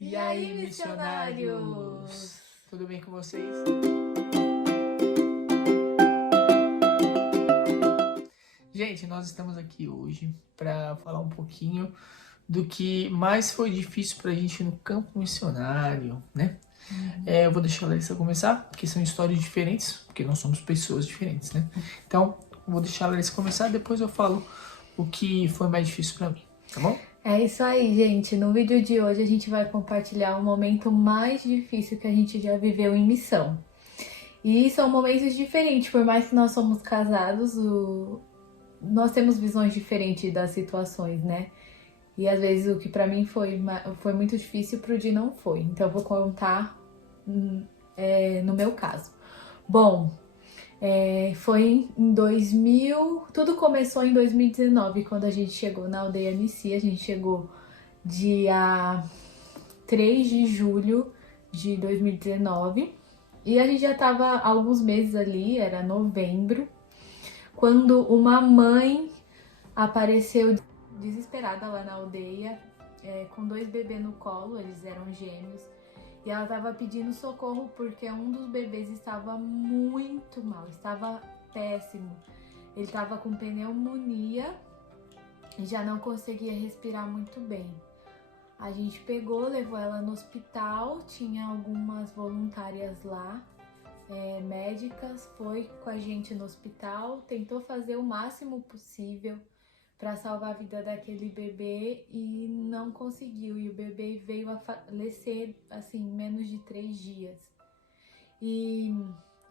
E aí, missionários? Tudo bem com vocês? Gente, nós estamos aqui hoje para falar um pouquinho do que mais foi difícil para a gente no campo missionário, né? Eu vou deixar a Larissa começar, porque são histórias diferentes, porque nós somos pessoas diferentes, né? Então, eu vou deixar a Larissa começar, depois eu falo o que foi mais difícil para mim, tá bom? É isso aí, gente. No vídeo de hoje a gente vai compartilhar o momento mais difícil que a gente já viveu em missão. E são momentos diferentes, por mais que nós somos casados, nós temos visões diferentes das situações, né? E às vezes o que pra mim foi muito difícil, pro Di não foi. Então eu vou contar no meu caso. Bom, foi em 2000, tudo começou em 2019, quando a gente chegou na aldeia Nici. A gente chegou dia 3 de julho de 2019 e a gente já tava há alguns meses ali, era novembro, quando uma mãe apareceu desesperada lá na aldeia, com 2 bebês no colo, eles eram gêmeos. E ela estava pedindo socorro porque um dos bebês estava muito mal, estava péssimo. Ele estava com pneumonia e já não conseguia respirar muito bem. A gente pegou, levou ela no hospital, tinha algumas voluntárias lá, médicas, foi com a gente no hospital, tentou fazer o máximo possível para salvar a vida daquele bebê e não conseguiu. E o bebê veio a falecer assim, em menos de 3 dias. E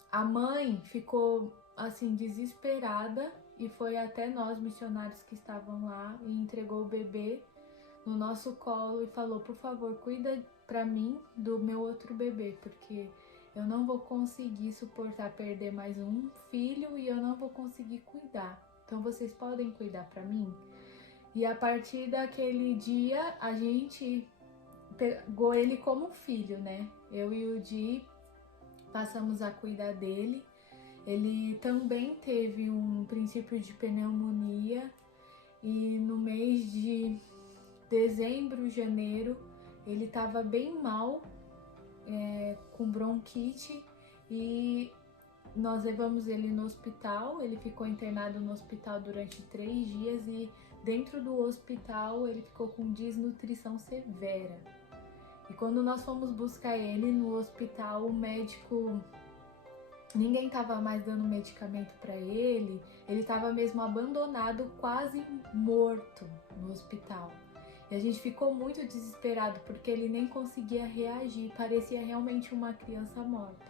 a mãe ficou assim desesperada e foi até nós, missionários que estavam lá, e entregou o bebê no nosso colo e falou: por favor, cuida para mim do meu outro bebê, porque eu não vou conseguir suportar perder mais um filho e eu não vou conseguir cuidar. Então vocês podem cuidar para mim? E a partir daquele dia a gente pegou ele como filho, né? Eu e o Di passamos a cuidar dele. Ele também teve um princípio de pneumonia e no mês de dezembro, janeiro, ele estava bem mal, com bronquite, e nós levamos ele no hospital. Ele ficou internado no hospital durante 3 dias e dentro do hospital ele ficou com desnutrição severa. E quando nós fomos buscar ele no hospital, o médico, ninguém estava mais dando medicamento para ele, ele estava mesmo abandonado, quase morto no hospital. E a gente ficou muito desesperado porque ele nem conseguia reagir, parecia realmente uma criança morta.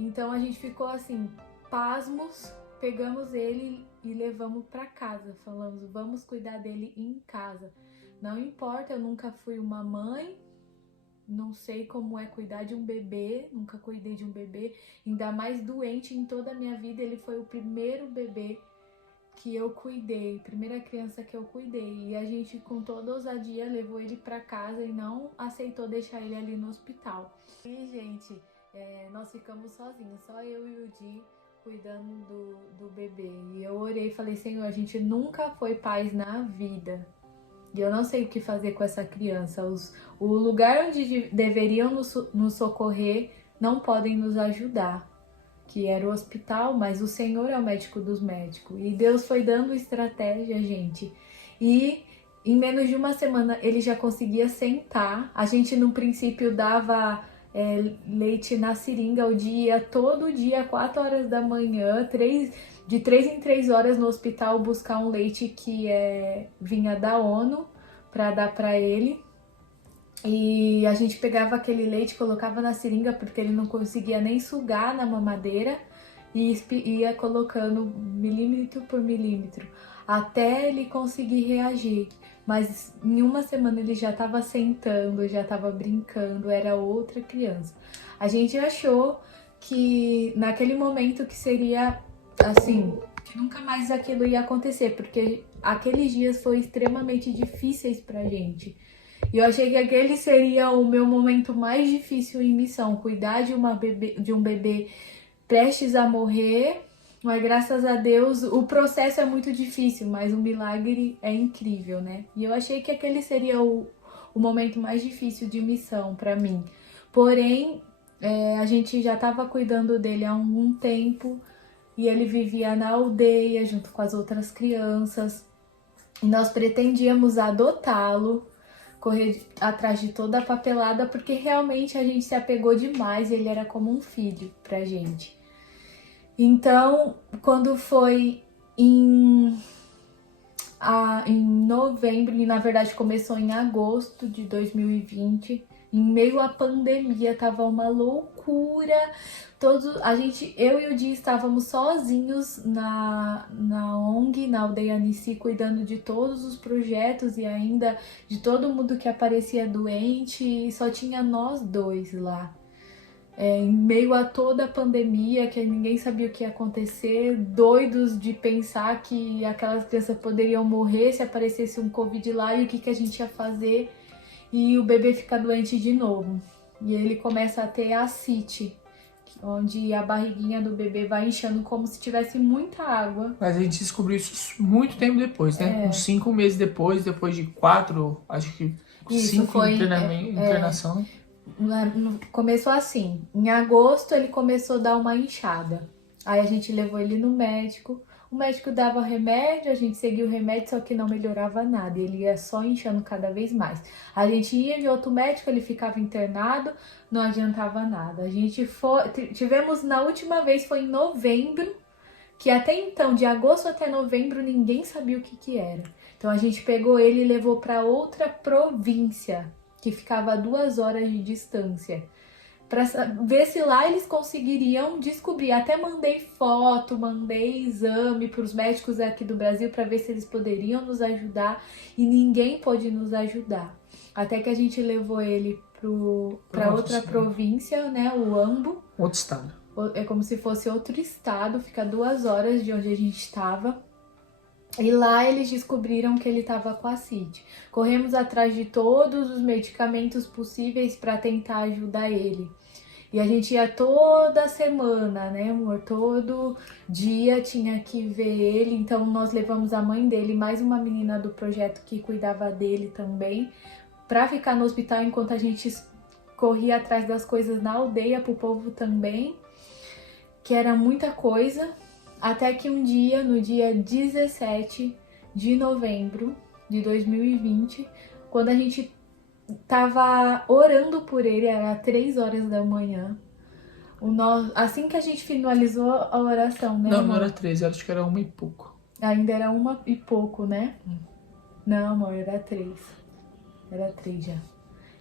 Então a gente ficou assim, pasmos, pegamos ele e levamos para casa. Falamos: vamos cuidar dele em casa. Não importa, eu nunca fui uma mãe, não sei como é cuidar de um bebê, nunca cuidei de um bebê, ainda mais doente em toda a minha vida. Ele foi o primeiro bebê que eu cuidei, primeira criança que eu cuidei. E a gente, com toda ousadia, levou ele para casa e não aceitou deixar ele ali no hospital. E, gente, nós ficamos sozinhos, só eu e o Di cuidando do bebê. E eu orei e falei: Senhor, a gente nunca foi pais na vida. E eu não sei o que fazer com essa criança. O lugar onde deveriam nos socorrer não podem nos ajudar, que era o hospital, mas o Senhor é o médico dos médicos. E Deus foi dando estratégia, gente. E em menos de uma semana ele já conseguia sentar. A gente no princípio dava leite na seringa todo dia, 4 horas da manhã, de 3 em 3 horas no hospital, buscar um leite que vinha da ONU para dar para ele. E a gente pegava aquele leite, colocava na seringa porque ele não conseguia nem sugar na mamadeira, e ia colocando milímetro por milímetro até ele conseguir reagir. Mas em uma semana ele já estava sentando, já estava brincando, era outra criança. A gente achou que naquele momento que seria assim, que nunca mais aquilo ia acontecer, porque aqueles dias foram extremamente difíceis pra gente. E eu achei que aquele seria o meu momento mais difícil em missão, cuidar de um bebê prestes a morrer. Mas graças a Deus, o processo é muito difícil, mas o milagre é incrível, né? E eu achei que aquele seria o o momento mais difícil de missão para mim. Porém, a gente já estava cuidando dele há algum tempo e ele vivia na aldeia junto com as outras crianças. E nós pretendíamos adotá-lo, correr atrás de toda a papelada, porque realmente a gente se apegou demais, ele era como um filho pra gente. Então, quando foi em novembro, e na verdade começou em agosto de 2020, em meio à pandemia, tava uma loucura. Eu e o Di estávamos sozinhos na ONG, na Aldeia Anici, cuidando de todos os projetos e ainda de todo mundo que aparecia doente, e só tinha nós dois lá. Em meio a toda a pandemia, que ninguém sabia o que ia acontecer, doidos de pensar que aquelas crianças poderiam morrer se aparecesse um Covid lá e o que a gente ia fazer, e o bebê fica doente de novo. E ele começa a ter ascite, onde a barriguinha do bebê vai inchando como se tivesse muita água. Mas a gente descobriu isso muito tempo depois, né? Uns 5 meses depois de 4, acho que 5 internação. Começou assim, em agosto ele começou a dar uma inchada. Aí a gente levou ele no médico, o médico dava remédio, a gente seguia o remédio, só que não melhorava nada, ele ia só inchando cada vez mais. A gente ia de outro médico, ele ficava internado, não adiantava nada. A gente tivemos, na última vez foi em novembro, que até então, de agosto até novembro, ninguém sabia o que era. Então a gente pegou ele e levou para outra província, que ficava a 2 horas de distância, para ver se lá eles conseguiriam descobrir. Até mandei foto, mandei exame para os médicos aqui do Brasil para ver se eles poderiam nos ajudar, e ninguém pôde nos ajudar. Até que a gente levou ele para outra província, né, o Ambo. Outro estado. É como se fosse outro estado, fica 2 horas de onde a gente estava. E lá eles descobriram que ele estava com ascite. Corremos atrás de todos os medicamentos possíveis para tentar ajudar ele. E a gente ia toda semana, né, amor? Todo dia tinha que ver ele. Então nós levamos a mãe dele, mais uma menina do projeto que cuidava dele também, para ficar no hospital enquanto a gente corria atrás das coisas na aldeia, pro povo também, que era muita coisa. Até que um dia, no dia 17 de novembro de 2020, quando a gente tava orando por ele, era 3 horas da manhã. Assim que a gente finalizou a oração, né? Não, não era 3, acho que era 1 e pouco. Ainda era 1 e pouco, né? Não, amor, era 3. Era 3 já.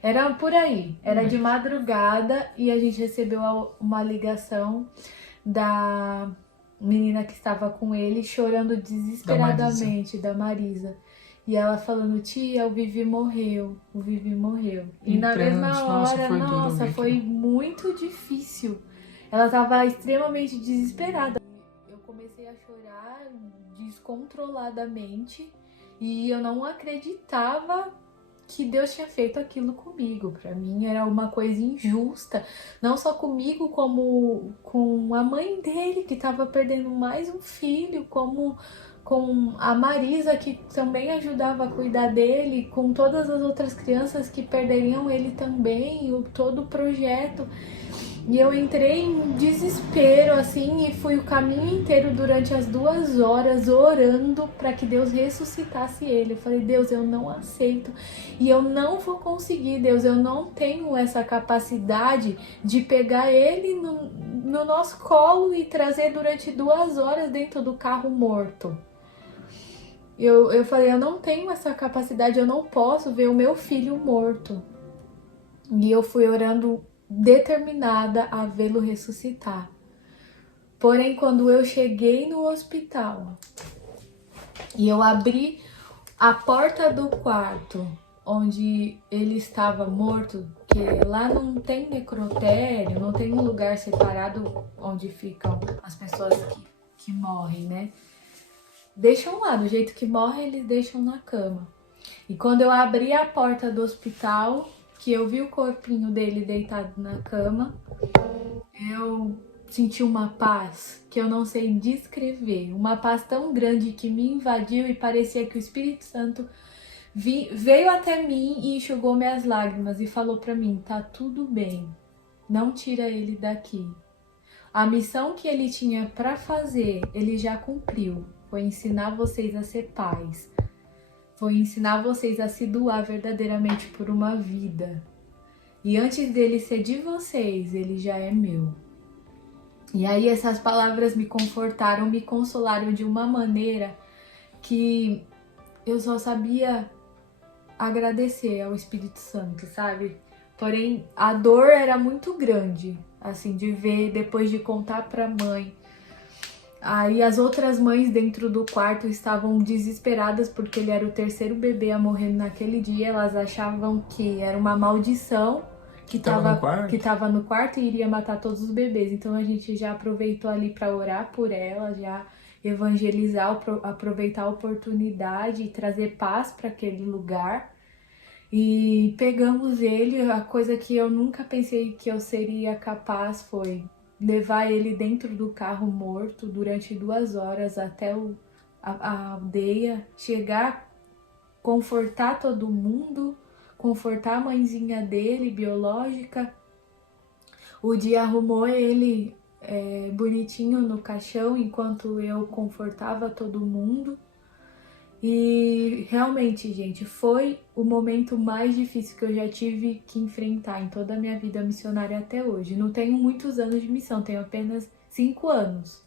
Era por aí, era de madrugada, e a gente recebeu uma ligação da menina que estava com ele, chorando desesperadamente, da Marisa. E ela falando: tia, o Vivi morreu, o Vivi morreu. E na mesma hora, foi muito difícil. Ela estava extremamente desesperada. Eu comecei a chorar descontroladamente e eu não acreditava que Deus tinha feito aquilo comigo. Para mim era uma coisa injusta, não só comigo, como com a mãe dele, que estava perdendo mais um filho, como com a Marisa, que também ajudava a cuidar dele, com todas as outras crianças que perderiam ele também, todo o projeto. E eu entrei em desespero, assim, e fui o caminho inteiro durante as 2 horas orando para que Deus ressuscitasse ele. Eu falei: Deus, eu não aceito e eu não vou conseguir, Deus, eu não tenho essa capacidade de pegar ele no nosso colo e trazer durante 2 horas dentro do carro morto. Eu falei: eu não tenho essa capacidade, eu não posso ver o meu filho morto. E eu fui orando determinada a vê-lo ressuscitar. Porém, quando eu cheguei no hospital e eu abri a porta do quarto onde ele estava morto, que lá não tem necrotério, não tem um lugar separado onde ficam as pessoas que morrem, né? Deixam lá, do jeito que morrem, eles deixam na cama. E quando eu abri a porta do hospital, que eu vi o corpinho dele deitado na cama, eu senti uma paz que eu não sei descrever. Uma paz tão grande que me invadiu e parecia que o Espírito Santo veio até mim e enxugou minhas lágrimas e falou para mim: tá tudo bem, não tira ele daqui. A missão que ele tinha para fazer, ele já cumpriu. Foi ensinar vocês a ser pais. Foi ensinar vocês a se doar verdadeiramente por uma vida. E antes dele ser de vocês, ele já é meu. E aí essas palavras me confortaram, me consolaram de uma maneira que eu só sabia agradecer ao Espírito Santo, sabe? Porém, a dor era muito grande, assim, de ver, depois de contar pra mãe. Aí as outras mães dentro do quarto estavam desesperadas porque ele era o terceiro bebê a morrer naquele dia. Elas achavam que era uma maldição que tava no quarto e iria matar todos os bebês. Então a gente já aproveitou ali para orar por ela, já evangelizar, aproveitar a oportunidade e trazer paz para aquele lugar. E pegamos ele. A coisa que eu nunca pensei que eu seria capaz foi levar ele dentro do carro morto durante 2 horas até a aldeia, chegar, confortar todo mundo, confortar a mãezinha dele, biológica. O dia arrumou ele bonitinho no caixão enquanto eu confortava todo mundo. E realmente, gente, foi o momento mais difícil que eu já tive que enfrentar em toda a minha vida missionária até hoje. Não tenho muitos anos de missão, tenho apenas 5 anos.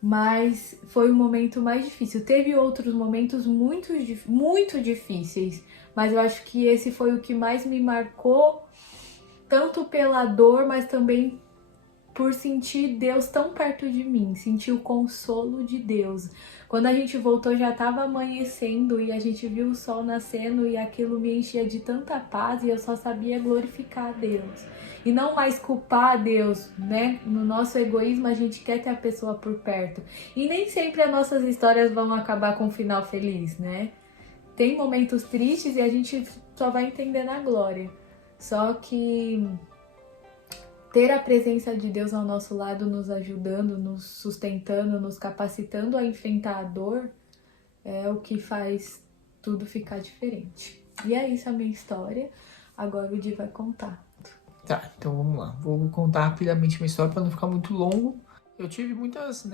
Mas foi o momento mais difícil. Teve outros momentos muito difíceis, mas eu acho que esse foi o que mais me marcou, tanto pela dor, mas também por sentir Deus tão perto de mim, sentir o consolo de Deus. Quando a gente voltou já estava amanhecendo e a gente viu o sol nascendo e aquilo me enchia de tanta paz e eu só sabia glorificar a Deus. E não mais culpar a Deus, né? No nosso egoísmo a gente quer ter a pessoa por perto. E nem sempre as nossas histórias vão acabar com um final feliz, né? Tem momentos tristes e a gente só vai entender na glória. Só que ter a presença de Deus ao nosso lado, nos ajudando, nos sustentando, nos capacitando a enfrentar a dor, é o que faz tudo ficar diferente. E é isso a minha história. Agora o Di vai contar. Tá, então vamos lá. Vou contar rapidamente minha história para não ficar muito longo. Eu tive muitas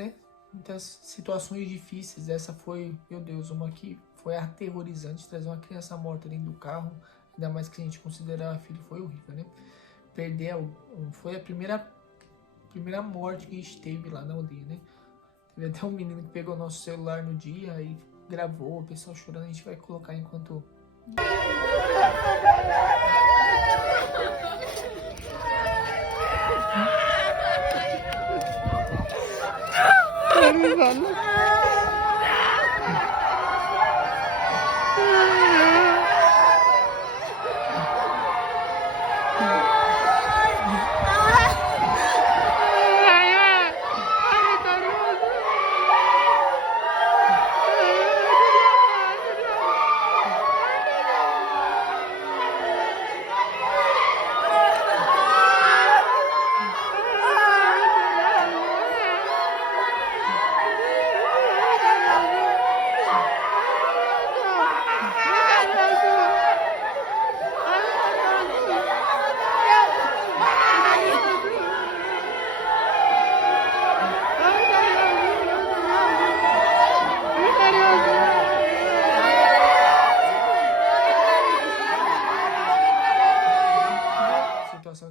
situações difíceis. Essa foi, meu Deus, uma que foi aterrorizante. Trazer uma criança morta dentro do carro, ainda mais que a gente considerava filho, foi horrível, né? Foi a primeira morte que a gente teve lá na aldeia, né? Teve até um menino que pegou nosso celular no dia e gravou, o pessoal chorando. A gente vai colocar enquanto...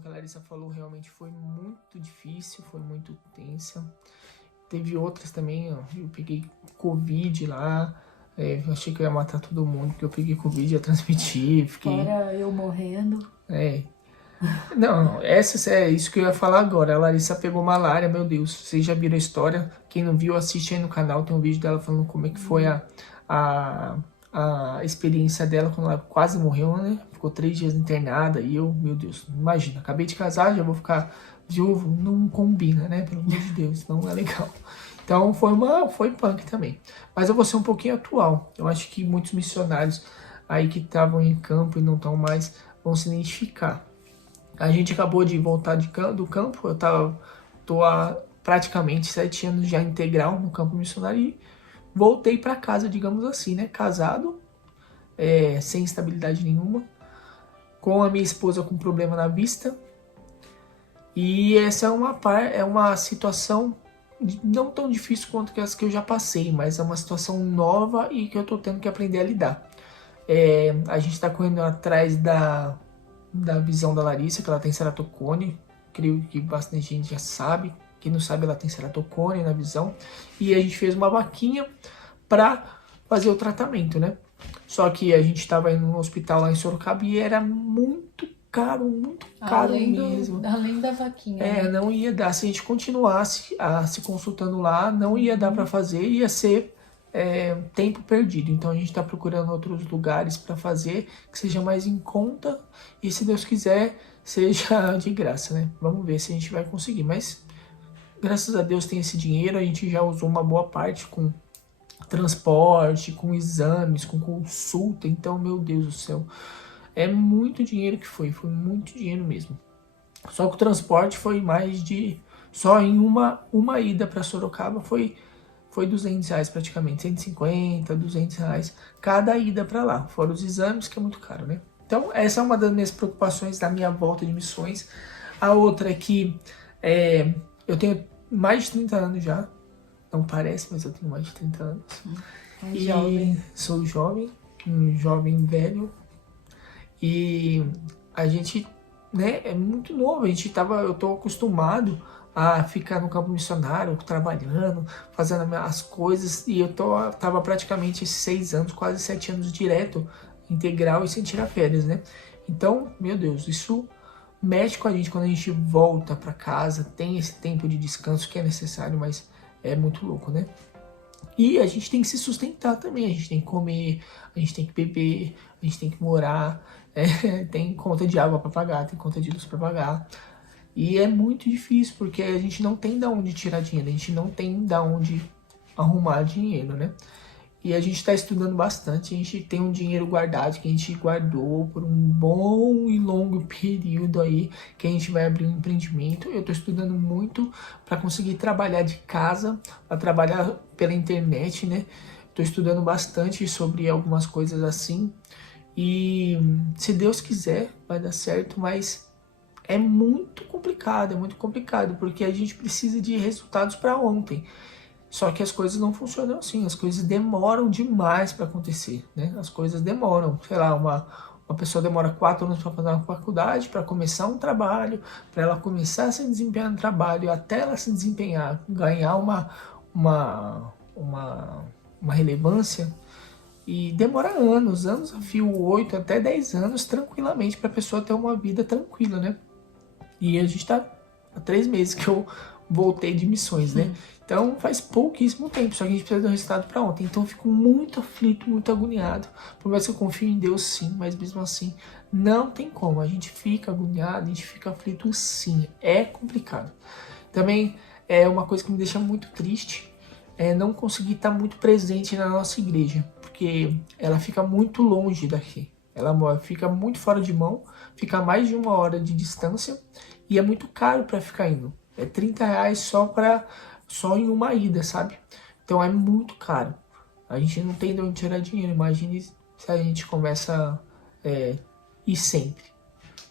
Que a Larissa falou realmente foi muito difícil, foi muito tensa. Teve outras também, ó, eu peguei Covid lá, eu achei que eu ia matar todo mundo, porque eu peguei Covid, ia transmitir, fiquei... Fora eu morrendo. Não, essa é isso que eu ia falar agora. A Larissa pegou malária, meu Deus, vocês já viram a história? Quem não viu, assiste aí no canal, tem um vídeo dela falando como é que foi a experiência dela quando ela quase morreu, né? Ficou 3 dias internada e eu, meu Deus, imagina, acabei de casar, já vou ficar viúvo, não combina, né? Pelo amor de Deus, não é legal. Então foi punk também. Mas eu vou ser um pouquinho atual. Eu acho que muitos missionários aí que estavam em campo e não estão mais vão se identificar. A gente acabou de voltar do campo, eu tô há praticamente 7 anos já integral no campo missionário e voltei para casa, digamos assim, né? Casado, sem estabilidade nenhuma, com a minha esposa com problema na vista. E essa é uma situação não tão difícil quanto as que eu já passei, mas é uma situação nova e que eu tô tendo que aprender a lidar. A gente tá correndo atrás da visão da Larissa, que ela tem ceratocone. Creio que bastante gente já sabe. Quem não sabe, ela tem ceratocone na visão. E a gente fez uma vaquinha para fazer o tratamento, né? Só que a gente estava indo no hospital lá em Sorocaba e era muito caro mesmo. Além da vaquinha. Né? Não ia dar. Se a gente continuasse se consultando lá, não ia dar para fazer, ia ser tempo perdido. Então a gente está procurando outros lugares para fazer que seja mais em conta e, se Deus quiser, seja de graça, né? Vamos ver se a gente vai conseguir. Mas graças a Deus tem esse dinheiro, a gente já usou uma boa parte com transporte, com exames, com consulta. Então, meu Deus do céu, é muito dinheiro que foi muito dinheiro mesmo. Só que o transporte foi mais de... Só em uma ida para Sorocaba foi R$200 praticamente, 150, R$200 cada ida para lá, fora os exames, que é muito caro, né? Então, essa é uma das minhas preocupações da minha volta de missões. A outra é que eu tenho mais de 30 anos já. Não parece, mas eu tenho mais de 30 anos. Sou jovem, um jovem velho. E a gente, né, é muito novo. Eu tô acostumado a ficar no campo missionário, trabalhando, fazendo as coisas. E tava praticamente 6 anos, quase 7 anos direto, integral e sem tirar férias, né? Então, meu Deus, isso mexe com a gente quando a gente volta para casa. Tem esse tempo de descanso que é necessário, mas é muito louco, né? E a gente tem que se sustentar também, a gente tem que comer, a gente tem que beber, a gente tem que morar, tem conta de água para pagar, tem conta de luz para pagar. E é muito difícil, porque a gente não tem de onde tirar dinheiro, a gente não tem de onde arrumar dinheiro, né? E a gente está estudando bastante, a gente tem um dinheiro guardado que a gente guardou por um bom e longo período aí, que a gente vai abrir um empreendimento. Eu estou estudando muito para conseguir trabalhar de casa, para trabalhar pela internet, né? Estou estudando bastante sobre algumas coisas assim e, se Deus quiser, vai dar certo, mas é muito complicado, porque a gente precisa de resultados para ontem. Só que as coisas não funcionam assim, as coisas demoram demais para acontecer, né? As coisas demoram, sei lá, uma pessoa demora 4 anos para fazer uma faculdade, para começar um trabalho, para ela começar a se desempenhar no trabalho, até ela se desempenhar, ganhar uma relevância, e demora anos a fio, 8 até 10 anos tranquilamente para a pessoa ter uma vida tranquila, né? E a gente tá há 3 meses que eu voltei de missões, né? Então faz pouquíssimo tempo, só que a gente precisa de um resultado para ontem. Então eu fico muito aflito, muito agoniado. Por mais que eu confio em Deus, sim, mas mesmo assim não tem como. A gente fica agoniado, a gente fica aflito, sim. É complicado. Também é uma coisa que me deixa muito triste, não conseguir estar muito presente na nossa igreja, porque ela fica muito longe daqui. Ela fica muito fora de mão, fica a mais de 1 hora de distância e é muito caro para ficar indo. É R$30 só em uma ida, sabe? Então é muito caro. A gente não tem de onde tirar dinheiro. Imagine se a gente começa a ir sempre.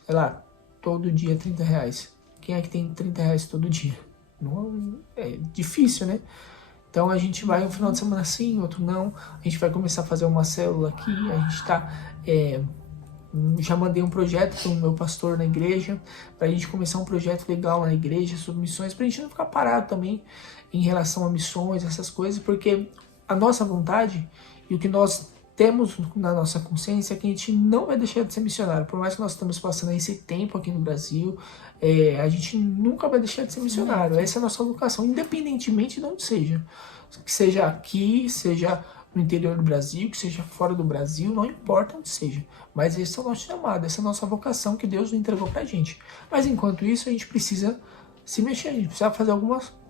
Sei lá, todo dia R$30. Quem é que tem R$30 todo dia? Não, é difícil, né? Então a gente vai um final de semana sim, outro não. A gente vai começar a fazer uma célula aqui. A gente tá... já mandei um projeto para o meu pastor na igreja, para a gente começar um projeto legal na igreja sobre missões, para a gente não ficar parado também em relação a missões, essas coisas, porque a nossa vontade e o que nós temos na nossa consciência é que a gente não vai deixar de ser missionário. Por mais que nós estamos passando esse tempo aqui no Brasil, a gente nunca vai deixar de ser missionário. Essa é a nossa vocação, independentemente de onde seja. Que seja aqui, seja no interior do Brasil, que seja fora do Brasil, não importa onde seja. Mas esse é o nosso chamado, essa é a nossa vocação que Deus entregou pra gente. Mas enquanto isso, a gente precisa se mexer, a gente precisa fazer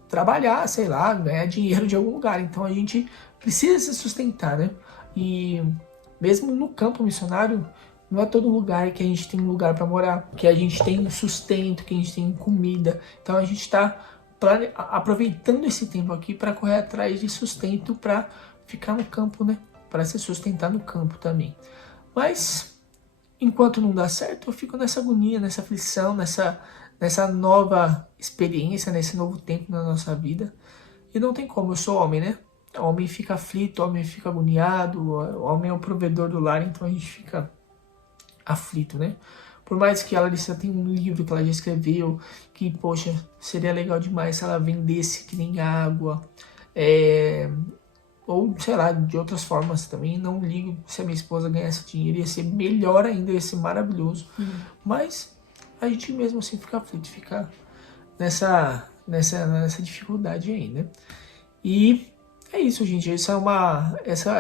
trabalhar, sei lá, ganhar dinheiro de algum lugar. Então a gente precisa se sustentar, né? E mesmo no campo missionário, não é todo lugar que a gente tem um lugar para morar, que a gente tem um sustento, que a gente tem comida. Então a gente está aproveitando esse tempo aqui para correr atrás de sustento para ficar no campo, né? Para se sustentar no campo também. Mas, enquanto não dá certo, eu fico nessa agonia, nessa aflição, nessa nova experiência, nesse novo tempo na nossa vida. E não tem como, eu sou homem, né? O homem fica aflito, o homem fica agoniado, o homem é o provedor do lar, então a gente fica aflito, né? Por mais que a Larissa tenha um livro que ela já escreveu, que, poxa, seria legal demais se ela vendesse que nem água, ou, sei lá, de outras formas também, não ligo se a minha esposa ganhasse dinheiro, ia ser melhor ainda, ia ser maravilhoso. Mas a gente mesmo assim fica aflito, fica nessa dificuldade aí, né? E é isso, gente, essa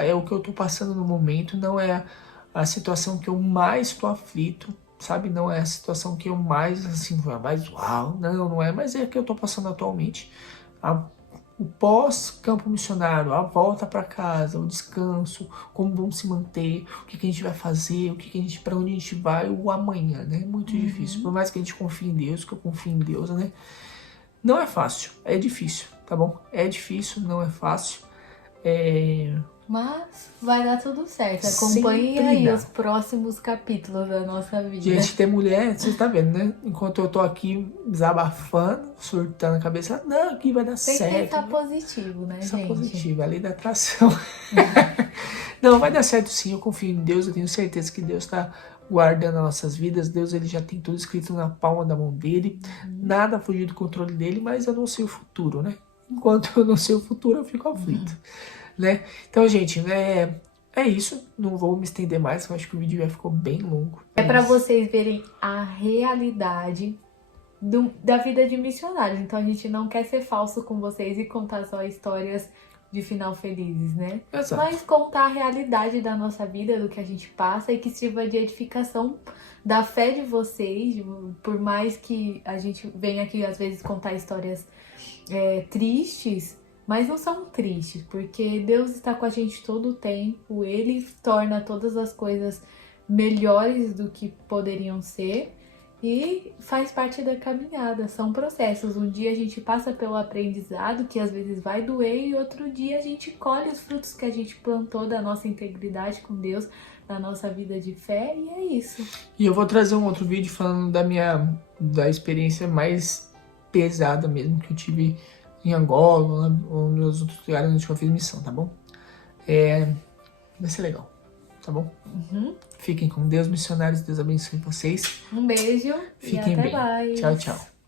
é o que eu tô passando no momento, não é a situação que eu mais tô aflito, sabe? Não é a situação que eu mais, assim, mais uau, não é, mas é a que eu tô passando atualmente. O pós-campo missionário, a volta para casa, o descanso, como vamos se manter, o que a gente vai fazer, para onde a gente vai, o amanhã, né? Muito difícil. Por mais que a gente confie em Deus, que eu confio em Deus, né? Não é fácil, é difícil, tá bom? É difícil, não é fácil. Mas vai dar tudo certo. Acompanhe aí os próximos capítulos da nossa vida. Gente, ter mulher, você tá vendo, né? Enquanto eu tô aqui desabafando, surtando a cabeça, não, aqui vai dar certo. Tem que pensar positivo, né, gente? Positivo, é a lei da atração. Não, vai dar certo sim, eu confio em Deus, eu tenho certeza que Deus tá guardando as nossas vidas. Deus, ele já tem tudo escrito na palma da mão dele. Nada fugir do controle dele, mas eu não sei o futuro, né? Enquanto eu não sei o futuro, eu fico aflito. Né? Então, gente, é isso. Não vou me estender mais, eu acho que o vídeo já ficou bem longo. É para vocês verem a realidade da vida de missionários. Então a gente não quer ser falso com vocês e contar só histórias de final felizes, né? Exato. Mas contar a realidade da nossa vida, do que a gente passa e que sirva de edificação da fé de vocês. Por mais que a gente venha aqui às vezes contar histórias tristes, mas não são tristes, porque Deus está com a gente todo o tempo, Ele torna todas as coisas melhores do que poderiam ser e faz parte da caminhada, são processos. Um dia a gente passa pelo aprendizado, que às vezes vai doer, e outro dia a gente colhe os frutos que a gente plantou da nossa integridade com Deus, da nossa vida de fé, e é isso. E eu vou trazer um outro vídeo falando da experiência mais pesada mesmo que eu tive em Angola ou nos outros lugares onde eu fiz missão, tá bom? Vai ser legal, tá bom? Fiquem com Deus, missionários. Deus abençoe vocês. Um beijo. Fiquem e até bem. mais. Tchau, tchau.